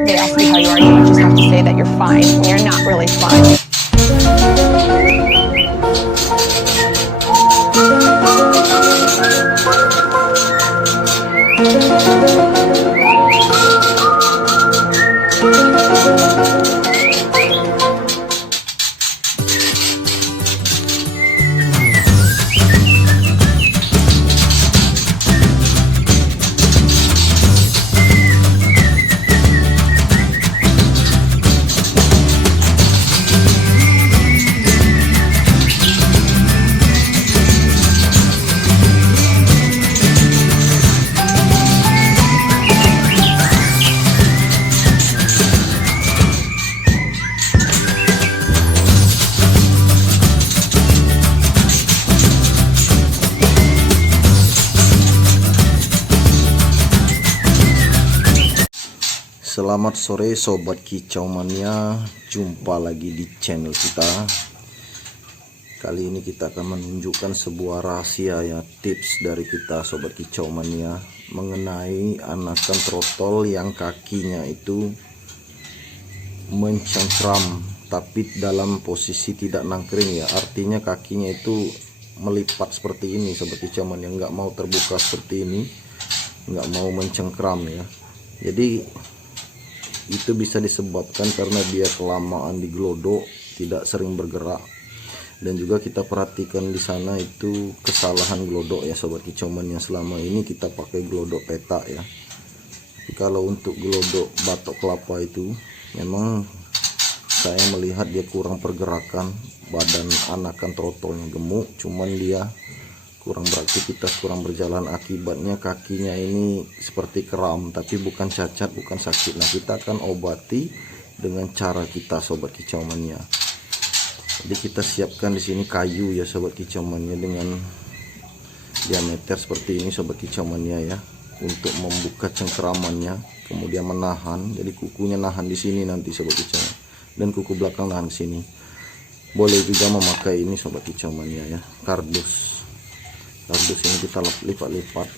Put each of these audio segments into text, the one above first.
they ask you how you are, you just have to say that you're fine when you're not really fine. Selamat sore sobat kicau mania, jumpa lagi di channel kita. Kali ini kita akan menunjukkan sebuah rahasia ya, tips dari kita sobat kicau mania mengenai anakan trotol yang kakinya itu mencengkram tapi dalam posisi tidak nangkring ya, artinya kakinya itu melipat seperti ini sobat kicau mania, nggak mau terbuka seperti ini, nggak mau mencengkram ya. Jadi itu bisa disebabkan karena dia kelamaan di glodok, tidak sering bergerak. Dan juga kita perhatikan di sana itu kesalahan glodok ya sobat kicau mania, selama ini kita pakai glodok peta ya. Tapi kalau untuk glodok batok kelapa itu memang saya melihat dia kurang pergerakan, badan anakan trotolnya gemuk, cuman dia kurang beraktivitas, kurang berjalan, akibatnya kakinya ini seperti kram, tapi bukan cacat, bukan sakit. Nah, kita akan obati dengan cara kita sobat kicau mania. Jadi kita siapkan di sini kayu ya sobat kicau mania dengan diameter seperti ini sobat kicau mania ya, untuk membuka cengkeramannya, kemudian menahan. Jadi kukunya nahan di sini nanti sobat kicau, dan kuku belakang nahan di sini. Boleh juga memakai ini sobat kicau mania ya, kardus ini kita lipat-lipat,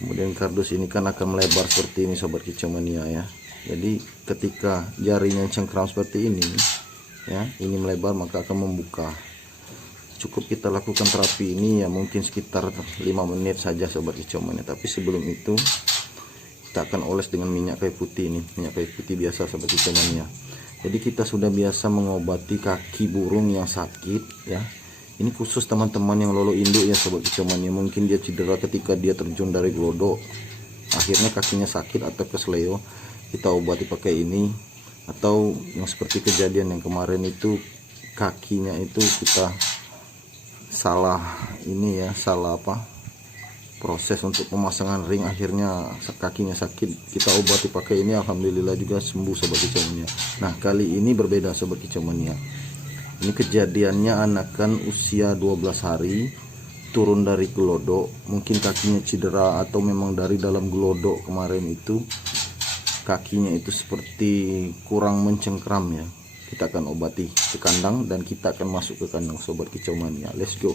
kemudian kardus ini kan akan melebar seperti ini sobat kicau mania ya. Jadi ketika jarinya cengkram seperti ini ya, ini melebar maka akan membuka. Cukup kita lakukan terapi ini ya mungkin sekitar 5 menit saja sobat kicau mania. Tapi sebelum itu kita akan oles dengan minyak kayu putih, ini minyak kayu putih biasa sobat kicau mania. Jadi kita sudah biasa mengobati kaki burung yang sakit ya. Ini khusus teman-teman yang lolo induk ya sobat kicau mania, mungkin dia cedera ketika dia terjun dari glodok, akhirnya kakinya sakit atau kesleo, kita obati pakai ini. Atau yang seperti kejadian yang kemarin itu, kakinya itu kita salah ini ya, salah proses untuk pemasangan ring, akhirnya kakinya sakit, kita obati pakai ini, alhamdulillah juga sembuh sobat kicau mania. Nah, kali ini berbeda sobat kicau mania. Ini kejadiannya anakan usia 12 hari turun dari glodok, mungkin kakinya cedera atau memang dari dalam glodok kemarin itu kakinya itu seperti kurang mencengkram ya. Kita akan obati ke kandang dan kita akan masuk ke kandang sobat kicau mania. Let's go.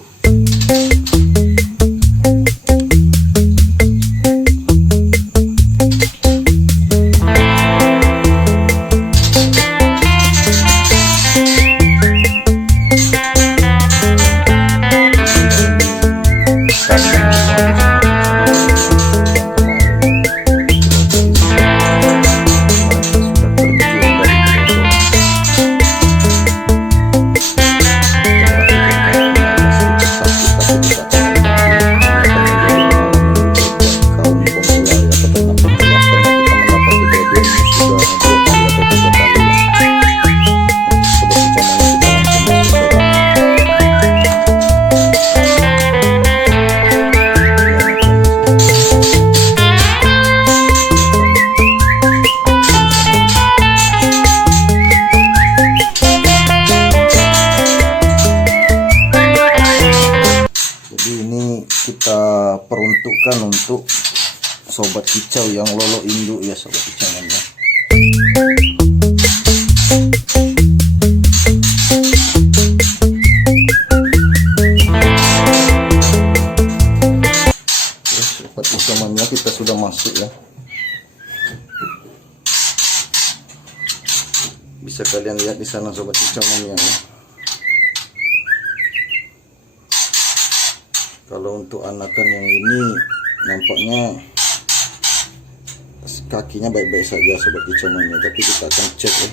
Peruntukkan untuk sobat kicau yang lolo induk ya sobat kicau mania. Sobat kicau mania, kita sudah masuk ya. Bisa kalian lihat di sana sobat kicau mania ya. Kalau untuk anakan yang ini nampaknya kakinya baik-baik saja sobat kicau mania, tapi kita akan cek ya.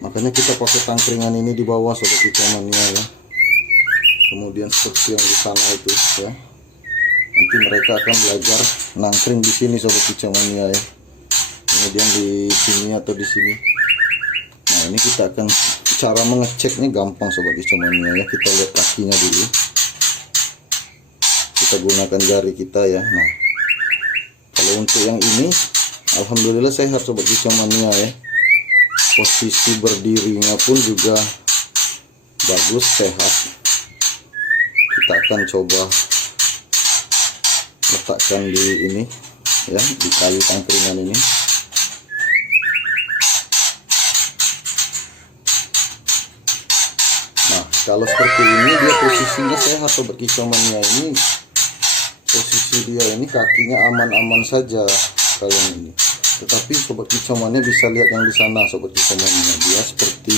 Makanya kita pakai tangkringan ini di bawah sobat kicau mania ya. Kemudian seperti yang di sana itu ya. Nanti mereka akan belajar nangkring di sini sobat kicau mania ya. Kemudian di sini atau di sini. Nah, ini kita akan cara mengeceknya gampang sobat kicau mania ya. Kita lihat kakinya dulu. Kita gunakan jari kita ya. Nah, kalau untuk yang ini alhamdulillah sehat sobat kicau mania ya. Posisi berdirinya pun juga bagus, sehat. Kita akan coba letakkan di ini ya, di tali tangkringan ini. Nah, kalau seperti ini dia posisinya sehat sobat kicau mania. Ini posisi dia ini kakinya aman-aman saja kalau ini. Tetapi sobat kicau mania bisa lihat yang di sana sobat kicau mania, dia seperti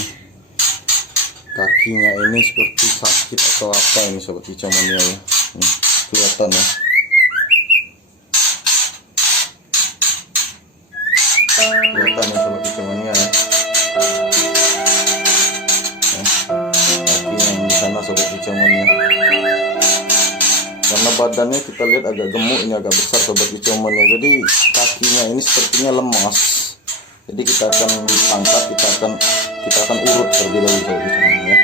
kakinya ini seperti sakit atau apa ini sobat kicau mania ya. Kelihatan ya. Kelihatan ya sobat kicau mania ya. Kakinya yang di sana sobat kicau mania. Karena badannya kita lihat agak gemuk, ini agak besar sobat kicau mania. Jadi kakinya ini sepertinya lemas. Jadi kita akan ditangkap, kita akan urut terlebih dahulu sobat kicau mania ya.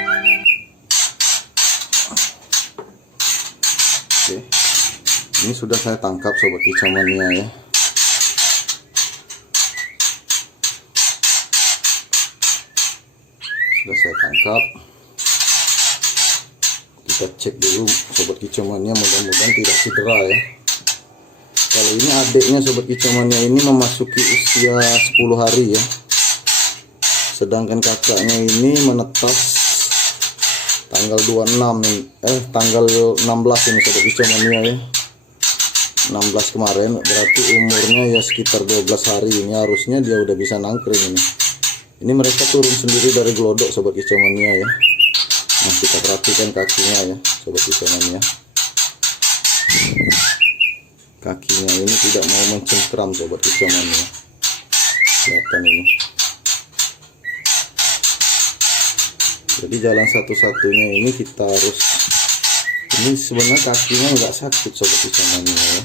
Oke. Ini sudah saya tangkap sobat kicau mania ya. Sudah saya tangkap. Kita cek dulu sobat kicau mania, mudah-mudahan tidak cedera ya. Kalau ini adiknya sobat kicau mania ini memasuki usia 10 hari ya. Sedangkan kakaknya ini menetas tanggal 16 ini sobat kicau mania ya. 16 kemarin, berarti umurnya ya sekitar 12 hari. Ini harusnya dia udah bisa nangkring ini. Ini mereka turun sendiri dari glodok sobat kicau mania ya. Nah, kita perhatikan kakinya ya sobat kicau mania. Kakinya ini tidak mau mencengkram sobat kicau mania. Kelihatan ini. Jadi jalan satu-satunya ini kita harus, ini sebenarnya kakinya nggak sakit sobat kicau mania ya.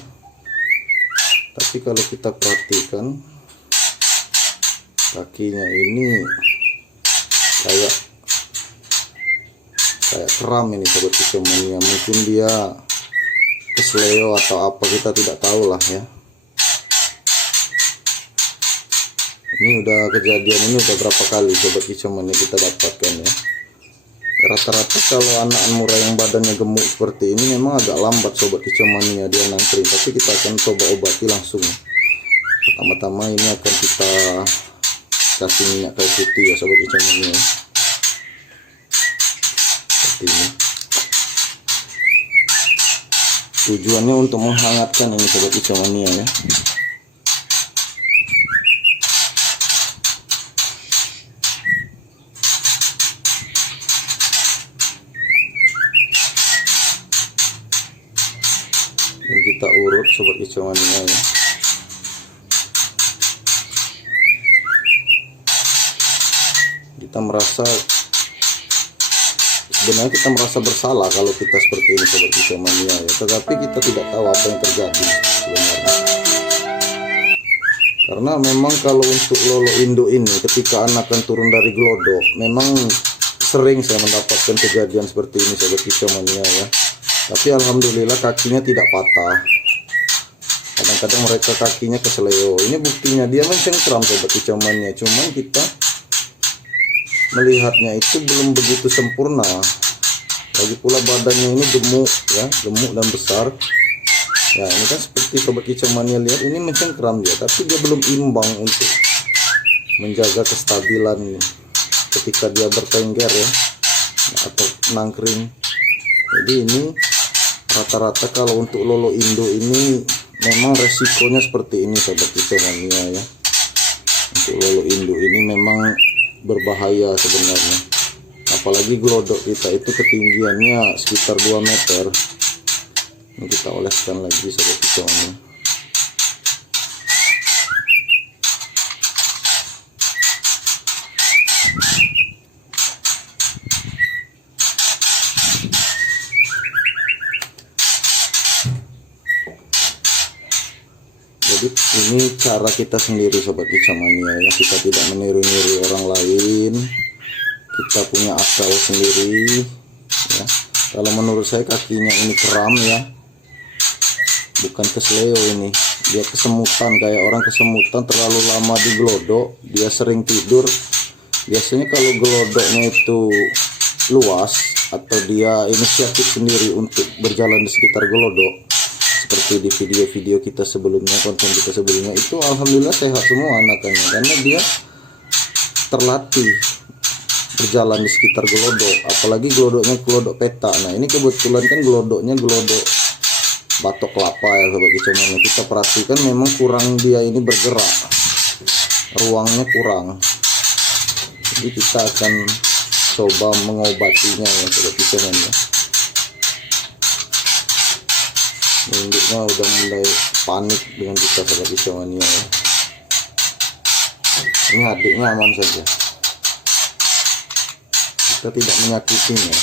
Tapi kalau kita perhatikan kakinya ini kayak kram ini sobat kicau mania. Mungkin dia kesleo atau apa, kita tidak tahu lah ya. Ini udah kejadian ini udah berapa kali sobat kicau mania kita dapatkan ya. Rata-rata kalau anak murah yang badannya gemuk seperti ini memang agak lambat sobat kicau mania dia nangkring. Tapi kita akan coba obati langsung. Pertama-tama ini akan kita kasih minyak kayu putih ya sobat kicau mania. Seperti ini. Tujuannya untuk menghangatkan ini sobat kicau mania ya. Dan kita urut sobat kicau mania ya. Kita merasa sebenarnya kita merasa bersalah kalau kita seperti ini sobat kicau mania ya. Tetapi kita tidak tahu apa yang terjadi sebenarnya. Karena memang kalau untuk lolo induk ini ketika anakan turun dari glodok, memang sering saya mendapatkan kejadian seperti ini sobat kicau mania ya. Tapi alhamdulillah kakinya tidak patah. Kadang-kadang mereka kakinya kesleo. Ini buktinya dia mencengkram sobat kicau mania. Cuman kita melihatnya itu belum begitu sempurna. Lagi pula badannya ini gemuk ya, gemuk dan besar. Ya, ini kan seperti sobat kicau mania lihat, ini mencengkram dia, tapi dia belum imbang untuk menjaga kestabilan ini ketika dia bertengger ya, atau nangkring. Jadi ini rata-rata kalau untuk lolo indo ini memang resikonya seperti ini sobat kicau mania ya. Untuk lolo induk ini memang berbahaya sebenarnya, apalagi glodok kita itu ketinggiannya sekitar 2 meter. Ini kita oleskan lagi sobat kicau ini. Jadi ini cara kita sendiri sobat kicau mania ya, kita tidak meniru-niru orang lain, kita punya akal sendiri ya. Kalau menurut saya kakinya ini kram ya, bukan kesleo ini, dia kesemutan, kayak orang kesemutan terlalu lama di glodok, dia sering tidur. Biasanya kalau glodoknya itu luas atau dia inisiatif sendiri untuk berjalan di sekitar glodok, seperti di video-video kita sebelumnya, konten kita sebelumnya, itu alhamdulillah sehat semua anakannya, karena dia terlatih berjalan di sekitar glodok. Apalagi glodoknya glodok peta. Nah ini kebetulan kan glodoknya glodok batok kelapa ya sobat kicau mania. Kita perhatikan memang kurang, dia ini bergerak, ruangnya kurang, jadi kita akan coba mengobatinya ya sobat kicau mania. Induknya udah mulai panik dengan kita sobat kicau mania ya. Ini adiknya aman saja, kita tidak menyakitinya.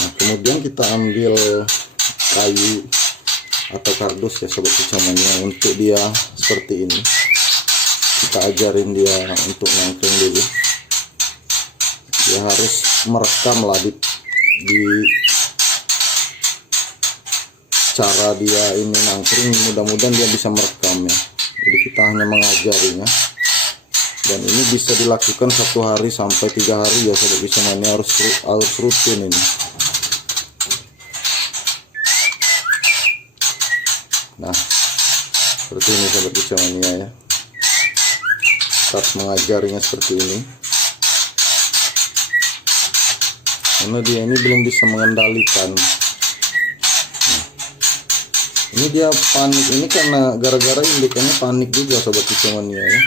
Nah kemudian kita ambil kayu atau kardus ya sobat kicau mania. Untuk dia seperti ini, kita ajarin dia untuk nangkring dulu. Dia harus merekam lah di cara dia ini nangkring. Mudah-mudahan dia bisa merekam ya. Jadi kita hanya mengajarinya, dan ini bisa dilakukan 1 hari sampai 3 hari ya sobat kicau mania, harus rutin ini. Nah seperti ini sobat kicau mania ya, harus mengajarinya seperti ini, karena dia ini belum bisa mengendalikan. Ini dia panik ini karena gara-gara indukannya panik juga sobat kicau mania ya.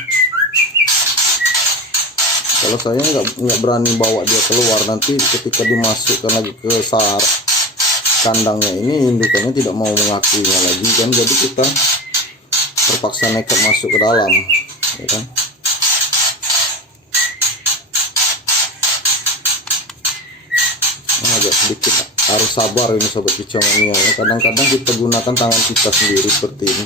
Kalau saya nggak berani bawa dia keluar, nanti ketika dimasukkan lagi ke kandangnya ini indukannya tidak mau mengakuinya lagi kan, jadi kita terpaksa nekat masuk ke dalam ya kan. Nah, agak sedikit harus sabar ini sobat kicau mania ya. Kadang-kadang kita gunakan tangan kita sendiri seperti ini.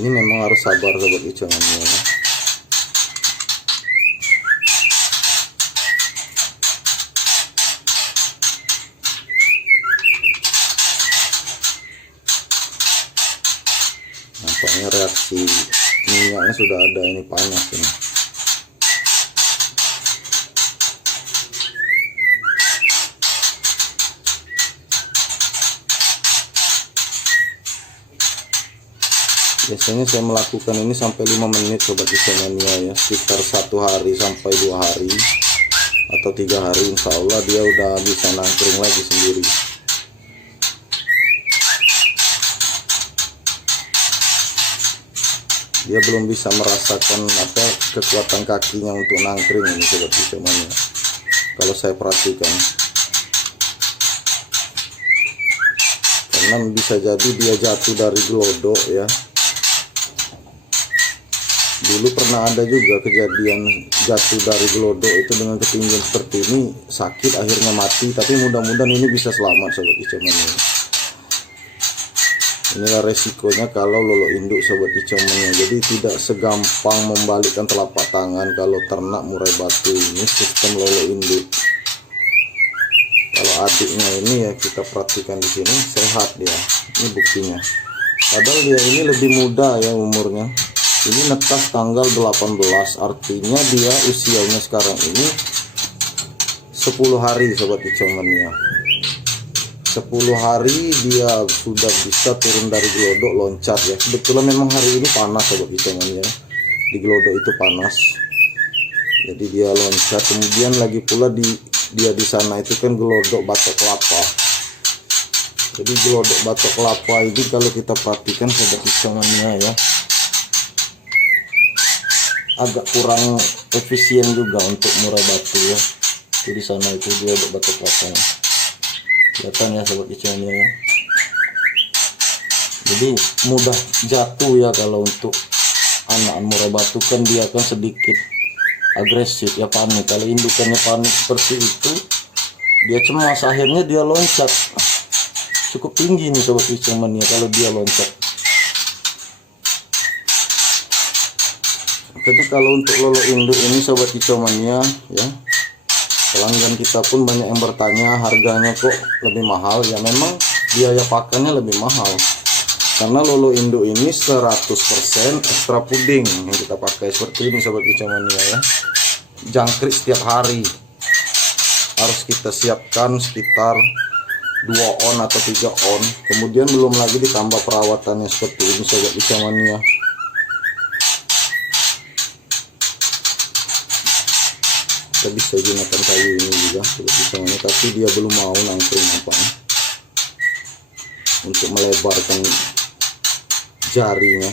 Ini memang harus sabar sobat kicau mania ya. Nampaknya reaksi minyaknya sudah ada, ini panas ini. Biasanya saya melakukan ini sampai 5 menit sobat kicau mania ya, sekitar 1 hari sampai 2 hari atau 3 hari, insya Allah dia udah bisa nangkring lagi sendiri. Dia belum bisa merasakan apa kekuatan kakinya untuk nangkring ini sobat kicau mania, kalau saya perhatikan. Karena bisa jadi dia jatuh dari glodok ya. Dulu pernah ada juga kejadian jatuh dari glodok itu dengan ketinggian seperti ini, sakit akhirnya mati. Tapi mudah-mudahan ini bisa selamat sobat kicau mania. Inilah resikonya kalau lolo induk sobat kicau mania. Jadi tidak segampang membalikkan telapak tangan kalau ternak murai batu. Ini sistem lolo induk. Kalau adiknya ini ya kita perhatikan di sini sehat dia. Ini buktinya. Padahal dia ini lebih muda ya umurnya. Ini netas tanggal 18, artinya dia usianya sekarang ini 10 hari sobat kicau mania. 10 hari dia sudah bisa turun dari glodok, loncat ya. Kebetulan memang hari ini panas sobat kicau mania. Di glodok itu panas. Jadi dia loncat. Kemudian lagi pula dia di sana itu kan gelodok batok kelapa. Jadi gelodok batok kelapa ini kalau kita perhatikan sobat kicauannya ya, agak kurang efisien juga untuk murai batu ya. Jadi di sana itu dia batok kelapa. Kelihatan ya sobat kicauannya ya. Jadi mudah jatuh ya kalau untuk anak murai batu, kan dia kan sedikit agresif ya, panik. Kalau indukannya panik seperti itu, dia cemas, akhirnya dia loncat cukup tinggi nih sobat kicauannya kalau dia loncat. Jadi kalau untuk lolo induk ini sobat kicauannya ya, pelanggan kita pun banyak yang bertanya harganya kok lebih mahal. Ya memang biaya pakannya lebih mahal, karena lolo induk ini 100% ekstra puding yang kita pakai seperti ini sobat kicauannya ya. Jangkrik setiap hari harus kita siapkan sekitar 2 on atau 3 on. Kemudian belum lagi ditambah perawatannya seperti ini sobat kicauannya. Kita bisa gunakan kayu ini juga sobat kicauannya, tapi dia belum mau nangkring nampaknya untuk melebarkan jarinya.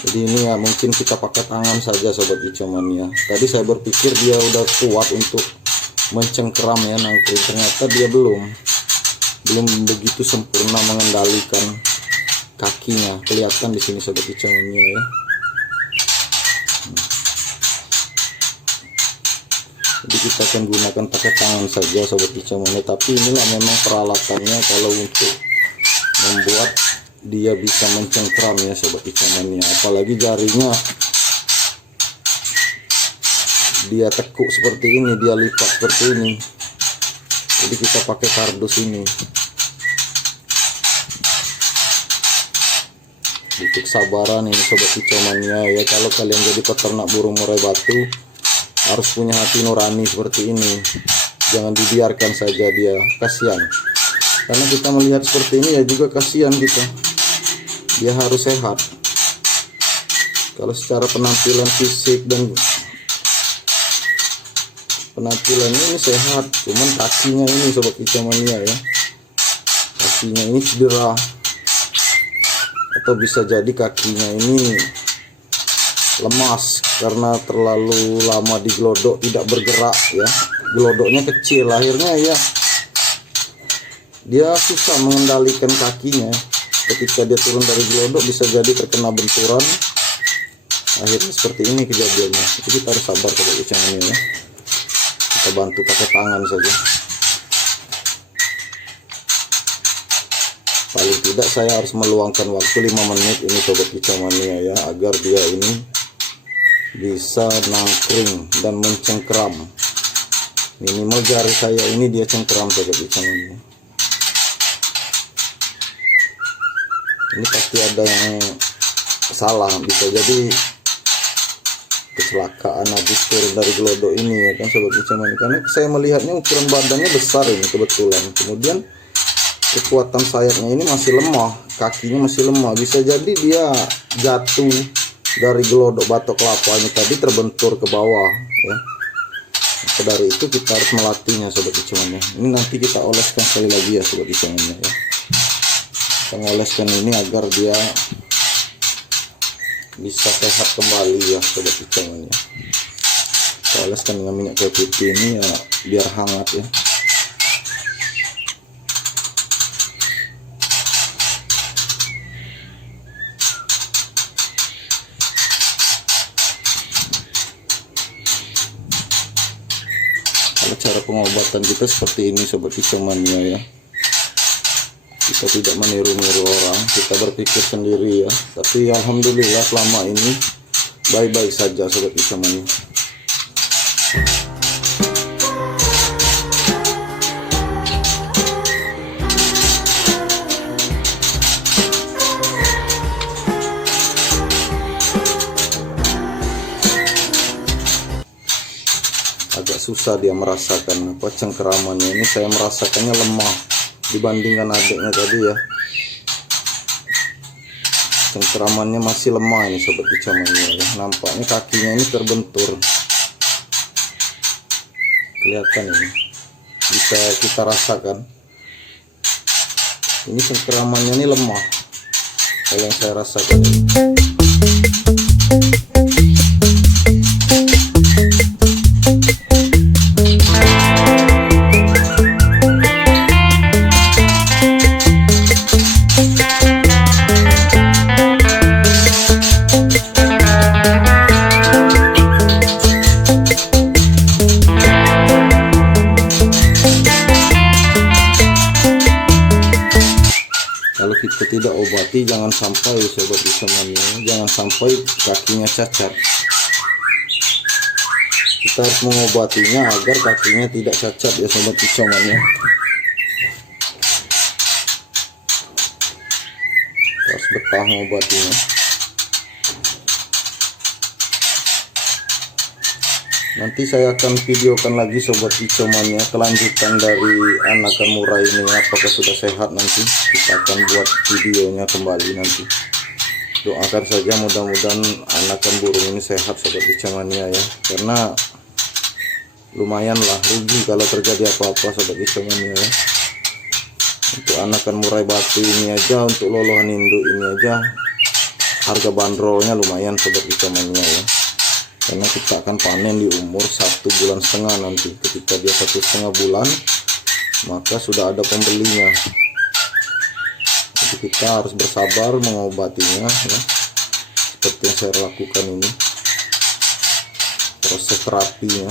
Jadi ini ya mungkin kita pakai tangan saja sobat kicauannya. Tadi saya berpikir dia udah kuat untuk mencengkeram ya nangkring, ternyata dia belum begitu sempurna mengendalikan kakinya. Kelihatan di sini sobat kicauannya ya. Jadi kita akan gunakan pakai tangan saja sobat kicauannya, tapi inilah memang peralatannya kalau untuk membuat dia bisa mencengkram ya sobat kicauannya. Apalagi jarinya dia tekuk seperti ini, dia lipat seperti ini. Jadi kita pakai kardus ini. Butuh kesabaran ini sobat kicauannya ya. Kalau kalian jadi peternak burung murai batu, harus punya hati nurani seperti ini. Jangan dibiarkan saja dia, kasihan. Karena kita melihat seperti ini ya juga kasihan kita. Dia harus sehat. Kalau secara penampilan fisik dan penampilannya ini sehat, cuman kakinya ini sobat kicauannya ya, kakinya ini cedera, atau bisa jadi kakinya ini lemas karena terlalu lama di gelodok, tidak bergerak ya. Gelodoknya kecil, akhirnya ya dia susah mengendalikan kakinya. Ketika dia turun dari gelodok bisa jadi terkena benturan, akhirnya seperti ini kejadiannya. Jadi kita harus sabar sobat kicauannya ya. Kita bantu pakai tangan saja. Paling tidak saya harus meluangkan waktu 5 menit ini sobat kicauannya ya, agar dia ini bisa nangkring dan mencengkeram. Minimal jari saya ini dia cengkeram sobat kicauannya. Ini pasti ada yang salah, bisa jadi kecelakaan habis turun dari gelodok ini ya kan sobat kicauannya. Karena saya melihatnya ukuran badannya besar ini kebetulan, kemudian kekuatan sayapnya ini masih lemah, kakinya masih lemah. Bisa jadi dia jatuh dari gelodok batok kelapa ini tadi, terbentur ke bawah ya. Maka dari itu kita harus melatihnya sobat kicauannya. Ini nanti kita oleskan sekali lagi ya sobat kicauannya ya. Kita ngoleskan ini agar dia bisa sehat kembali ya sobat kicauannya. Kita oleskan dengan minyak kayu putih ini ya biar hangat ya. Kalau cara pengobatan kita seperti ini sobat kicauannya ya. Kita tidak meniru-niru orang, kita berpikir sendiri ya. Tapi alhamdulillah selama ini baik-baik saja sobat kicauannya. Agak susah dia merasakan apa cengkeramannya. Ini saya merasakannya lemah dibandingkan adiknya tadi ya. cengkeramannya masih lemah ini sobat kicau mania ya. Nampaknya kakinya ini terbentur, kelihatan ini, bisa kita rasakan ini cengkeramannya ini lemah kalau yang saya rasakan ini. Kalau kita tidak obati, jangan sampai sobat kicau mania, jangan sampai kakinya cacat. Kita harus mengobatinya agar kakinya tidak cacat ya sobat kicau mania. Kita harus betah mengobatinya. Nanti saya akan videokan lagi sobat kicau mania kelanjutan dari anakan murai ini, apakah sudah sehat. Nanti kita akan buat videonya kembali nanti. Doakan saja mudah-mudahan anakan burung ini sehat sobat kicau mania ya, karena lumayanlah rugi kalau terjadi apa-apa sobat kicau mania ya. Untuk anakan murai batu ini aja, untuk lolohan induk ini aja harga bandrolnya lumayan sobat kicau mania ya, karena kita akan panen di umur 1,5 bulan nanti. Ketika dia 1,5 bulan maka sudah ada pembelinya. Jadi kita harus bersabar mengobatinya ya, seperti yang saya lakukan ini, proses terapinya.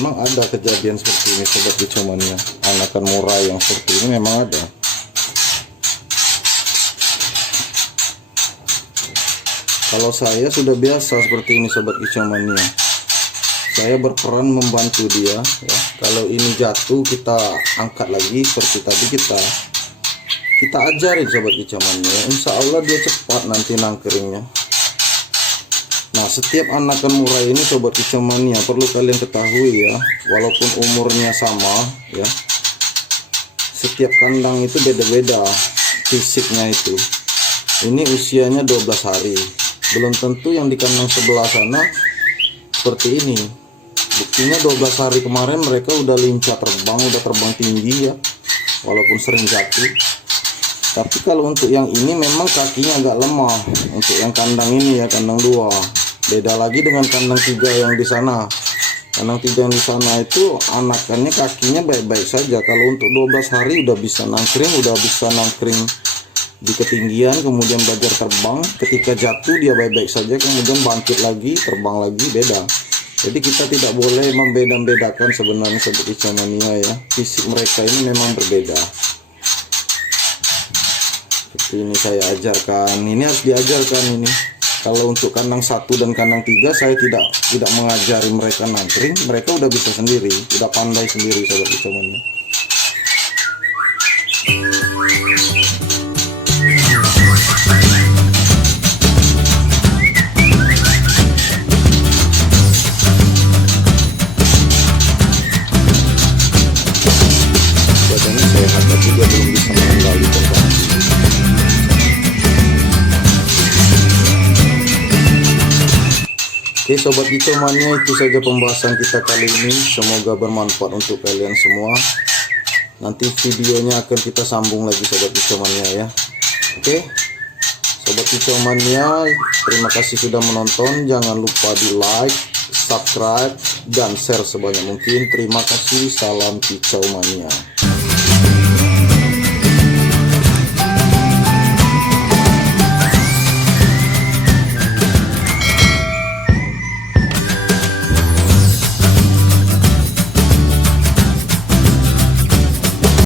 Memang ada kejadian seperti ini sobat kicau mania, anakan murai yang seperti ini memang ada. Kalau saya sudah biasa seperti ini sobat kicau mania, saya berperan membantu dia ya. Kalau ini jatuh kita angkat lagi seperti tadi, kita ajarin sobat kicau mania, insya Allah dia cepat nanti nangkeringnya. Nah, setiap anakan murai ini sobat kicau mania perlu kalian ketahui ya, walaupun umurnya sama ya, setiap kandang itu beda-beda fisiknya itu. Ini usianya 12 hari, belum tentu yang di kandang sebelah sana seperti ini. Buktinya 12 hari kemarin mereka udah lincah terbang, udah terbang tinggi ya, walaupun sering jatuh. Tapi kalau untuk yang ini memang kakinya agak lemah. Untuk yang kandang ini ya, kandang 2. Beda lagi dengan kandang 3 yang di sana. Kandang 3 yang di sana itu anakannya kakinya baik-baik saja. Kalau untuk 12 hari udah bisa nangkring di ketinggian, kemudian belajar terbang. Ketika jatuh dia baik-baik saja, kemudian bangkit lagi, terbang lagi, beda. Jadi kita tidak boleh membeda-bedakan sebenarnya sobat kicau mania ya. Fisik mereka ini memang berbeda. Ini saya ajarkan, ini harus diajarkan ini. Kalau untuk kandang 1 dan kandang 3 saya tidak mengajari mereka nangkring, mereka udah bisa sendiri, udah pandai sendiri sobat kicau mania. Badannya sehat tapi dia belum bisa mengendalikan kaki. Oke sobat kicau mania, itu saja pembahasan kita kali ini. Semoga bermanfaat untuk kalian semua. Nanti videonya akan kita sambung lagi sobat kicau mania ya. Oke sobat kicau mania, terima kasih sudah menonton. Jangan lupa di like, subscribe, dan share sebanyak mungkin. Terima kasih, salam kicau mania.